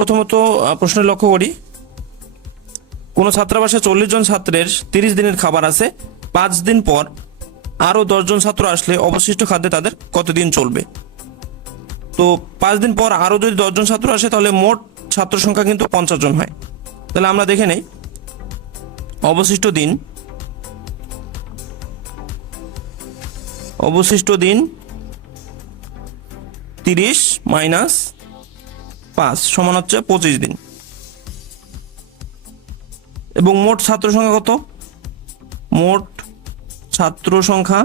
প্রথমত প্রশ্নে লক্ষ্য করি। কোনো ছাত্রাবাসে চল্লিশ জন ছাত্রের তিরিশ দিনের খাবার আছে, পাঁচ দিন পর আরও দশজন ছাত্র আসলে অবশিষ্ট খাদ্যে তাদের কতদিন চলবে? তো পাঁচ দিন পর আরও যদি দশজন ছাত্র আসে, তাহলে মোট ছাত্র সংখ্যা কিন্তু পঞ্চাশ জন হয়। তাহলে আমরা দেখে নেই। অবশিষ্ট দিন অবশিষ্ট দিন তিরিশ মাইনাস পাঁচ, সমান হচ্ছে পঁচিশ দিন। এবং মোট ছাত্র সংখ্যা কত? মোট ছাত্র সংখ্যা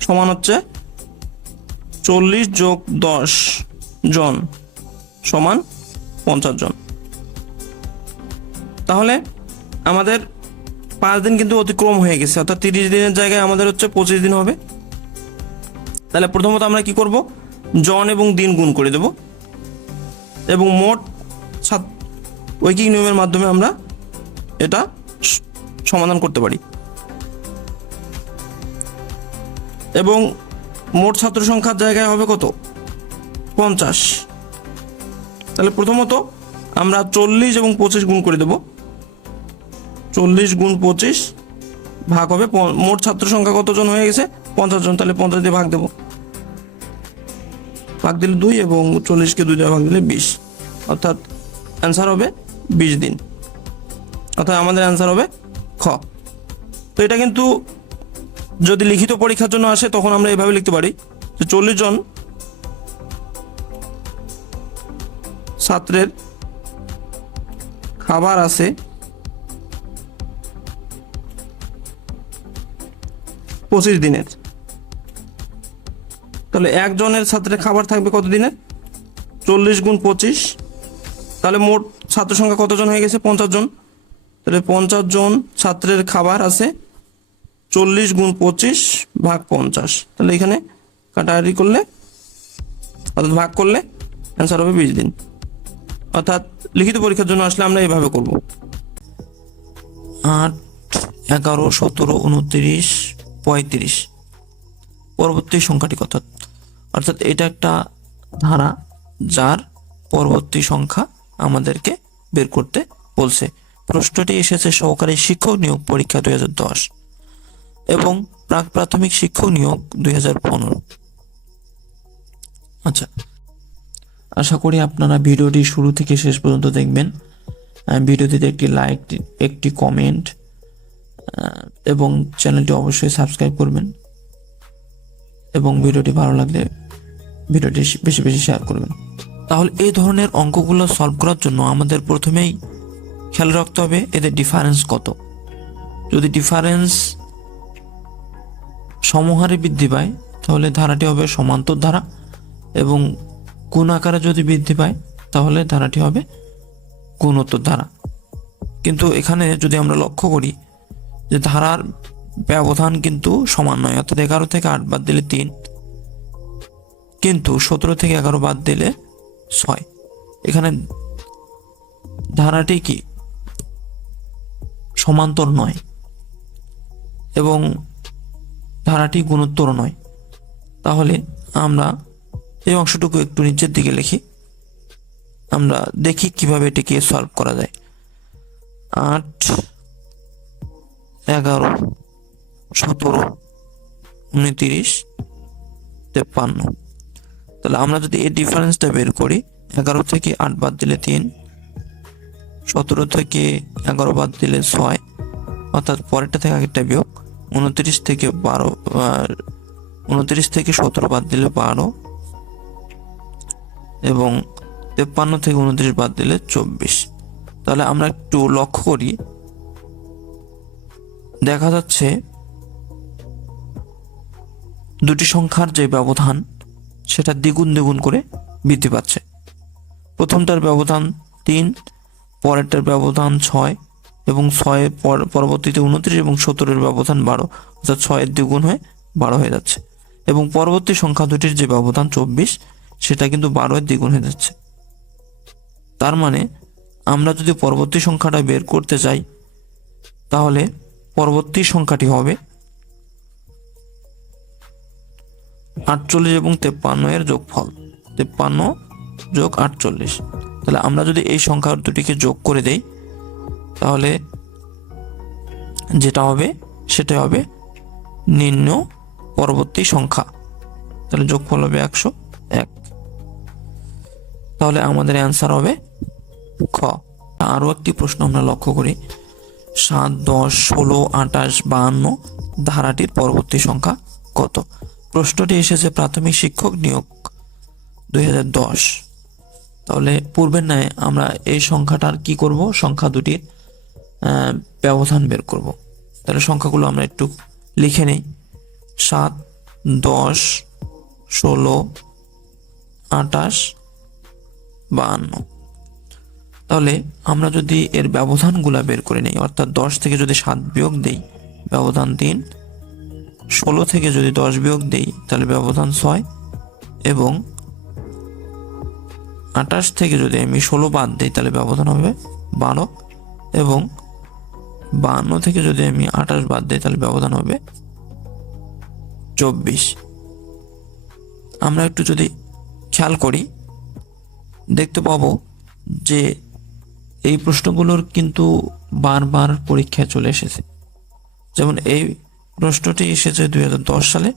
সমান হচ্ছে চল্লিশ যোগ দশ জন সমান পঞ্চাশ জন। তাহলে আমাদের পাঁচ দিন কিন্তু অতিক্রম হয়ে গেছে, অর্থাৎ তিরিশ দিনের জায়গায় আমাদের হচ্ছে পঁচিশ দিন হবে। তাহলে প্রথমত আমরা কি করব? জন এবং দিন গুণ করে দেব। এবং মোট সাত ঐকিক নিয়মের মাধ্যমে আমরা এটা সমাধান করতে পারি। এবং মোট ছাত্র সংখ্যার জায়গায় হবে কত? পঞ্চাশ। তাহলে প্রথমত আমরা চল্লিশ এবং পঁচিশ গুণ করে দেব। চল্লিশ গুণ পঁচিশ ভাগ হবে মোট ছাত্র সংখ্যা কতজন হয়ে গেছে? পঞ্চাশ জন। তাহলে পঞ্চাশ দিয়ে ভাগ দেবো। ভাগ দিলে দুই এবং চল্লিশকে দুই ভাগ দিলে বিশ। অর্থাৎ অ্যান্সার হবে বিশ দিন। অর্থাৎ আমাদের অ্যান্সার হবে খ। তো এটা কিন্তু যদি লিখিত পরীক্ষার জন্য আসে, তখন আমরা এভাবে লিখতে পারি যে চল্লিশ জন ছাত্রের খাবার আছে পঁচিশ দিনের। তাহলে একজনের ছাত্রের খাবার থাকবে কত দিনের চল্লিশ গুণ পঁচিশ। তাহলে মোট ছাত্র সংখ্যা কতজন হয়ে গেছে? পঞ্চাশ জন। তাহলে পঞ্চাশ জন ছাত্রের খাবার আছে চল্লিশ গুণ পঁচিশ ভাগ পঞ্চাশ। তাহলে এখানে কাটাকাটি করলে, অর্থাৎ ভাগ করলে অ্যান্সার হবে বিশ দিন। অর্থাৎ লিখিত পরীক্ষার জন্য আসলে আমরা এইভাবে করব। আট, এগারো, সতেরো, উনত্রিশ, পঁয়ত্রিশ। পরবর্তী সংখ্যাটি কত? অর্থাৎ এটা একটা ধারা যার পরবর্তী সংখ্যা আমাদেরকে বের করতে বলছে। প্রশ্নটি এসেছে, সহকারী শিক্ষক নিয়োগ পরীক্ষা দুই হাজার দশ এবং প্রাক প্রাথমিক শিক্ষক নিয়োগ দুই হাজার পনেরো। আচ্ছা আশা করি আপনারা ভিডিওটি শুরু থেকে শেষ পর্যন্ত দেখবেন। ভিডিওটিতে একটি লাইক, একটি কমেন্ট এবং চ্যানেলটি অবশ্যই সাবস্ক্রাইব করবেন। এবং ভিডিওটি ভালো লাগলে ভিডিওটি বেশি বেশি শেয়ার করবেন। তাহলে এই ধরনের অঙ্কগুলো সলভ করার জন্য আমাদের প্রথমেই খেয়াল রাখতে হবে এদের ডিফারেন্স কত। যদি ডিফারেন্স সমহারে বৃদ্ধি পায়, তাহলে ধারাটি হবে সমান্তর ধারা এবং কোন আকারে যদি বৃদ্ধি পায়, তাহলে ধারাটি হবে গুণোত্তর ধারা। কিন্তু এখানে যদি আমরা লক্ষ্য করি যে ধারার ব্যবধান কিন্তু সমান নয়, অর্থাৎ এগারো থেকে আট বাদ দিলে তিন। কিন্তু সতেরো থেকে এগারো বাদ দিলে ছয়। এখানে ধারাটি কি? সমান্তর নয় এবং ধারাটি গুণোত্তর নয়। তাহলে আমরা এই অংশটুকু একটু নিচের দিকে লিখি। আমরা দেখি কীভাবে এটিকে সলভ করা যায়। আট, এগারো, সতেরো, উনতিরিশ, তেপ্পান্ন। তাহলে আমরা যদি এই ডিফারেন্সটা বের করি, এগারো থেকে আট বাদ দিলে তিন, সতেরো থেকে এগারো বাদ দিলে ছয়, অর্থাৎ পরেরটা থেকে আগেরটা বিয়োগ, উনত্রিশ থেকে বারো উনত্রিশ থেকে সতেরো বাদ দিলে বারো, এবং তেপ্পান্ন থেকে উনত্রিশ বাদ দিলে চব্বিশ। তাহলে আমরা একটু লক্ষ্য করি, দেখা যাচ্ছে দুটি সংখ্যার যে ব্যবধান সেটা দ্বিগুণ দ্বিগুণ করে বৃদ্ধি পাচ্ছে। প্রথমটার ব্যবধান তিন, পরেরটার ব্যবধান ছয় এবং পর পরবর্তীতে উনত্রিশ এবং সতেরোর ব্যবধান বারো, অর্থাৎ ছয়ের দ্বিগুণ হয়ে বারো হয়ে যাচ্ছে। এবং পরবর্তী সংখ্যা দুটির যে ব্যবধান চব্বিশ, সেটা কিন্তু বারোয়ের দ্বিগুণ হয়ে যাচ্ছে। তার মানে আমরা যদি পরবর্তী সংখ্যাটা বের করতে চাই, তাহলে পরবর্তী সংখ্যাটি হবে আটচল্লিশ এবং তেপ্পান্ন এর যোগফল। তেপ্পান্ন যোগ আটচল্লিশ। তাহলে আমরা যদি এই সংখ্যা দুটিকে যোগ করে দেই, তাহলে যেটা হবে সেটা হবে নিম্ন পরবর্তী সংখ্যা। তাহলে যোগফল হবে একশো এক। তাহলে আমাদের অ্যান্সার হবে খ। আরও একটি প্রশ্ন আমরা লক্ষ্য করি। সাত, দশ, ষোলো, আঠাশ, বাহান্ন ধারাটির পরবর্তী সংখ্যা কত? প্রশ্নটি এসেছে প্রাথমিক শিক্ষক নিয়োগ দুই তাহলে পূর্বের ন্যায় আমরা এই সংখ্যাটার কি করব? সংখ্যা দুটির ব্যবধান বের করব। তাহলে সংখ্যাগুলো আমরা একটু লিখে নেই। সাত, দশ, ষোলো, আঠাশ, বাহান্ন। তাহলে আমরা যদি এর ব্যবধানগুলো বের করে নিই, অর্থাৎ দশ থেকে যদি সাত বিয়োগ দেই, ব্যবধান তিন ষোলো থেকে যদি দশ বিয়োগ দেই, তাহলে ব্যবধান ছয়। এবং আঠাশ থেকে যদি আমি ষোলো বাদ দিই, তাহলে ব্যবধান হবে বারো। এবং বাহান্ন থেকে যদি আমি আঠাশ বাদ দিই, তাহলে ব্যবধান হবে চব্বিশ। আমরা একটু যদি খেয়াল করি, দেখতে পাবো যে এই প্রশ্নগুলোর কিন্তু বারবার পরীক্ষায় চলে এসেছে। যেমন এই প্রশ্নটি এসেছে দুই হাজার দশ সালে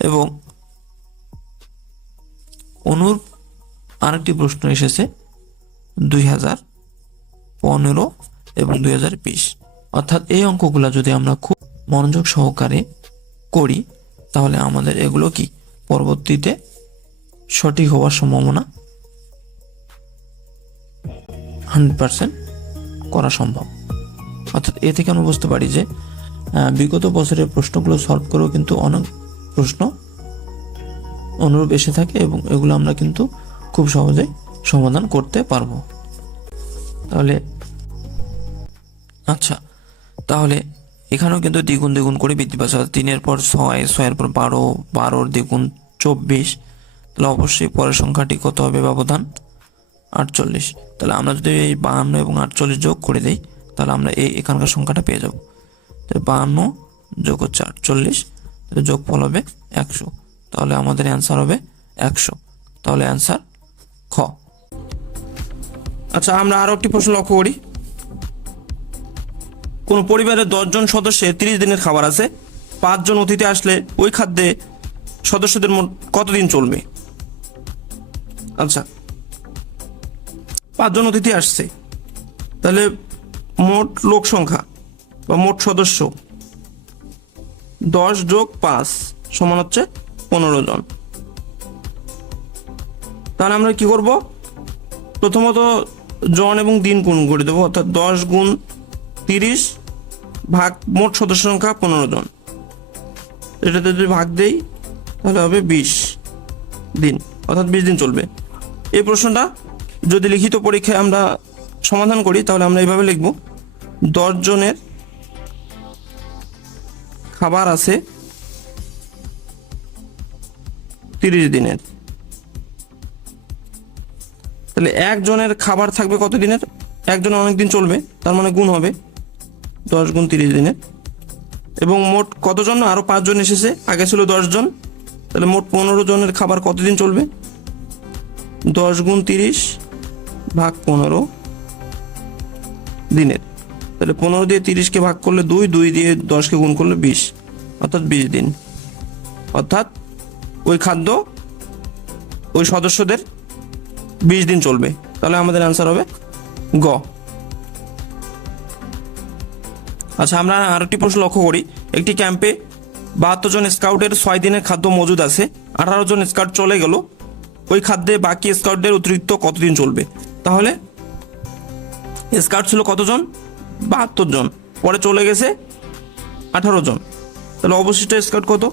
এবং অনুর আরেকটি প্রশ্ন এসেছে দুই হাজার পনেরো এবং দুই হাজার বিশ। অর্থাৎ এই অঙ্কগুলো যদি আমরা খুব মনোযোগ সহকারে করি, তাহলে আমাদের এগুলো কি? পরবর্তীতে সঠিক হওয়ার সম্ভাবনা হান্ড্রেড পার্সেন্ট করা সম্ভব। অর্থাৎ এ থেকে আমরা বুঝতে পারি যে বিগত বছরের প্রশ্নগুলো সলভ করেও কিন্তু অনেক প্রশ্ন অনুরূপ এসে থাকে এবং এগুলো আমরা কিন্তু খুব সহজেই সমাধান করতে পারব। তাহলে আচ্ছা তাহলে এখানেও কিন্তু দ্বিগুণ দ্বিগুণ করে বৃদ্ধি পাচ্ছে। তিনের পর ছয়, ছয়ের পর বারো, বারোর দ্বিগুণ চব্বিশ, তাহলে অবশ্যই পরের সংখ্যাটি কত হবে ব্যবধান? আটচল্লিশ। তাহলে আমরা যদি এই বাহান্ন এবং আটচল্লিশ যোগ করে দিই, তাহলে আমরা এই এখানকার সংখ্যাটা পেয়ে যাব। বাহান্ন যোগ হচ্ছে আটচল্লিশ যোগফল হবে একশো। তাহলে আমাদের অ্যান্সার হবে একশো। তাহলে অ্যান্সার খ। আচ্ছা আমরা আরও একটি প্রশ্ন লক্ষ্য করি। কোন পরিবারের দশজন সদস্যের তিরিশ দিনের খাবার আছে? পাঁচজন অতিথি আসলে ওই খাদ্যে সদস্যদের মোট কতদিন চলবে? আচ্ছা পাঁচজন অতিথি আসছে, তাহলে মোট লোক সংখ্যা বা মোট সদস্য? দশ যোগ পাঁচ সমান হচ্ছে পনেরো জন। তাহলে আমরা কি করব? প্রথমত জন এবং দিন গুণ করে দেবো, অর্থাৎ দশ গুণ তিরিশ ভাগ মোট সদস্য সংখ্যা পনেরো জন। এটাতে যদি ভাগ দেই, তাহলে হবে বিশ দিন, অর্থাৎ বিশ দিন চলবে। এই প্রশ্নটা যদি লিখিত পরীক্ষায় আমরা সমাধান করি, তাহলে আমরা এইভাবে লিখব, দশ জনের খাবার আছে তিরিশ দিনের। তাহলে একজনের খাবার থাকবে কত দিনের? একজনের অনেক দিন চলবে, তার মানে গুণ হবে দশ গুণ তিরিশ দিনের। এবং মোট কতজন? আরও পাঁচজন এসেছে, আগে ছিল জন তাহলে মোট পনেরো জনের খাবার কতদিন চলবে? দশ গুণ তিরিশ ভাগ পনেরো দিনের। তাহলে পনেরো দিয়ে তিরিশকে ভাগ করলে দুই দুই দিয়ে দশকে গুণ করলে বিশ। অর্থাৎ বিশ দিন। অর্থাৎ ওই খাদ্য, ওই সদস্যদের বিশ দিন চলবে। তাহলে আমাদের অ্যান্সার হবে গ। আচ্ছা আমরা আরেকটি প্রশ্ন লক্ষ্য করি। একটি ক্যাম্পে বাহাত্তর জন স্কাউটের ছয় দিনের খাদ্য মজুদ আছে। আঠারো জন স্কাউট চলে গেল। ওই খাদ্যে বাকি স্কাউটদের অতিরিক্ত কতদিন চলবে? তাহলে স্কাউট ছিল কতজন? বাহাত্তর জন। পরে চলে গেছে আঠারো জন। তাহলে অবশিষ্ট স্কাউট কত?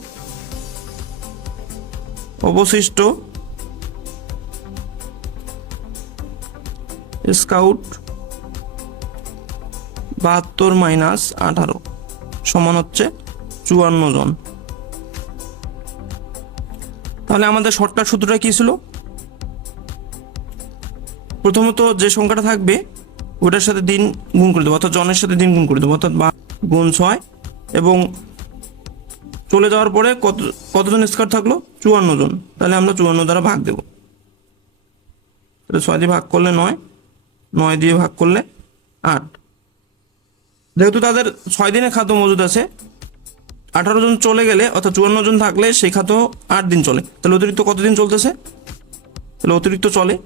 অবশিষ্ট স্কাউট বাহাত্তর মাইনাস আঠারো সমান হচ্ছে চুয়ান্ন জন। তাহলে আমাদের শর্টকাট সূত্রটা কি ছিল? প্রথমত যে সংখ্যাটা থাকবে, ওটার সাথে দিন গুণ করে দেবো, অর্থাৎ জনের সাথে দিন গুণ করে দেবো, অর্থাৎ বা গুণ ছয় এবং চলে যাওয়ার পরে কত, কতজন স্কার থাকল? চুয়ান্ন জন। তাহলে আমরা চুয়ান্ন দ্বারা ভাগ দেব। তাহলে ছয় দিয়ে ভাগ করলে নয়। নয় দিয়ে ভাগ করলে আট। যেহেতু তাদের ছয় দিনে খাদ্য মজুদ আছে, আঠারো জন চলে গেলে, অর্থাৎ চুয়ান্ন জন থাকলে সেই খাদ্য আট দিন চলে। তাহলে অতিরিক্ত কতদিন চলতেছে? তাহলে অতিরিক্ত চলে।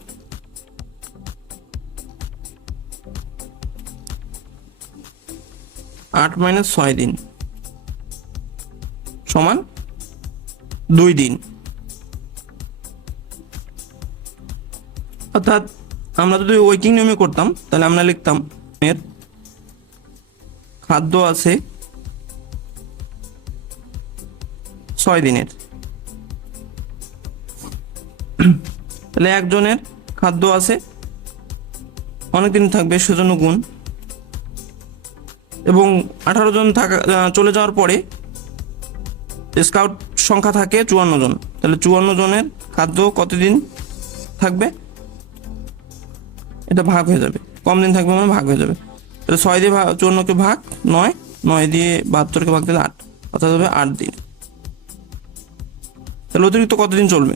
আট মাইনাস ছয় দিন। সমান দুই দিন। অর্থাৎ আমরা যদি ওয়েকিং নিয়মে করতাম, তাহলে আমরা লিখতাম এর খাদ্য আছে ছয় দিনের। তাহলে একজনের খাদ্য আছে, অনেক দিন থাকবে সেজন্য গুণ। এবং আঠারো জন থাকা চলে যাওয়ার পরে স্কাউট সংখ্যা থাকে চুয়ান্ন জন। তাহলে চুয়ান্ন জনের খাদ্য কতদিন থাকবে? এটা ভাগ হয়ে যাবে। কম দিন থাকবে মানে ভাগ হয়ে যাবে। তাহলে ছয় দিয়ে চুয়ান্নকে ভাগ নয় নয় দিয়ে বাহাত্তরকে ভাগ দিলে আট, অর্থাৎ হবে আট দিন। তাহলে অতিরিক্ত কতদিন চলবে?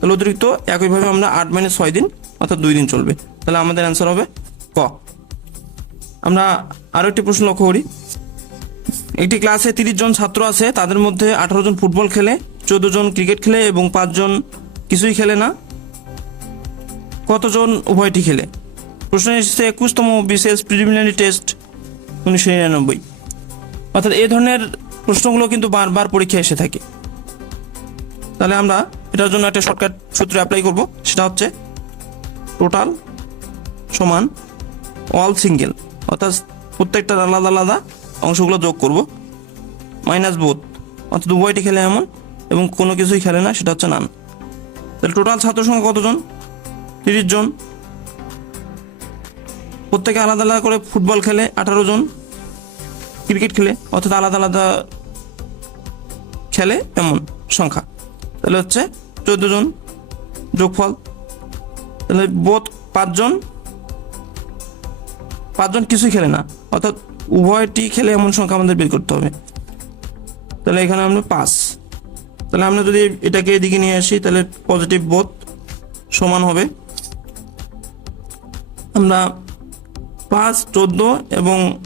তাহলে অতিরিক্ত একইভাবে আমরা আট মাইনাস ছয় দিন, অর্থাৎ দুই দিন চলবে। তাহলে আমাদের অ্যান্সার হবে ক। আমরা আরও একটি প্রশ্ন লক্ষ্য করি। একটি ক্লাসে তিরিশ জন ছাত্র আছে, তাদের মধ্যে আঠারো জন ফুটবল খেলে, চোদ্দ জন ক্রিকেট খেলে এবং পাঁচজন কিছুই খেলে না। কতজন উভয়টি খেলে? প্রশ্ন এসেছে একুশতম বিশেষ প্রিলিমিনারি টেস্ট উনিশশো নিরানব্বই। অর্থাৎ এই ধরনের প্রশ্নগুলো কিন্তু বারবার পরীক্ষায় এসে থাকে। তাহলে আমরা এটার জন্য একটা শর্টকাট সূত্র অ্যাপ্লাই করব, সেটা হচ্ছে টোটাল সমান অল সিঙ্গেল অর্থাৎ প্রত্যেকটার আলাদা আলাদা। অংশগুলো যোগ করব। মাইনাস বোধ অর্থাৎ উভয়টি খেলে এমন এবং কোনো কিছুই খেলে না, সেটা হচ্ছে নান তাহলে টোটাল ছাত্র সংখ্যা কতজন? তিরিশ জন। প্রত্যেকে আলাদা আলাদা করে ফুটবল খেলে আঠারো জন। ক্রিকেট খেলে, অর্থাৎ আলাদা আলাদা খেলে এমন সংখ্যা। তাহলে হচ্ছে চোদ্দ জন যোগফল। তাহলে বোধ পাঁচজন পাঁচজন কিছুই খেলে না। অর্থাৎ উভয়টি খেলে এমন সংখ্যা আমাদের বের করতে হবে। তাহলে এখানে আমরা পাঁচ। তাহলে আমরা যদি এটাকে এদিকে নিয়ে আসি, তাহলে পজিটিভ বোধ সমান হবে। আমরা পাঁচ, চোদ্দ এবং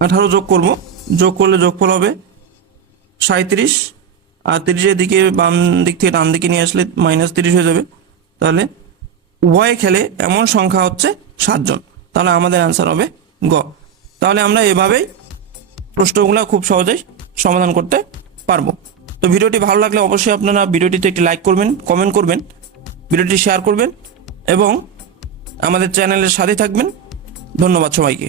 আঠারো যোগ করব। যোগ করলে যোগফল হবে সাঁত্রিশ আর তিরিশের দিকে বাম দিক থেকে ডান দিকে নিয়ে আসলে মাইনাস তিরিশ হয়ে যাবে। তাহলে উভয়ে খেলে এমন সংখ্যা হচ্ছে সাতজন। তাহলে আমাদের অ্যান্সার হবে গ। তাহলে আমরা এভাবেই প্রশ্নগুলো খুব সহজেই সমাধান করতে পারব। তো ভিডিওটি ভালো লাগলে অবশ্যই আপনারা ভিডিওটিতে একটি লাইক করবেন কমেন্ট করবেন, ভিডিওটি শেয়ার করবেন এবং আমাদের চ্যানেলের সাথে থাকবেন। ধন্যবাদ সবাইকে।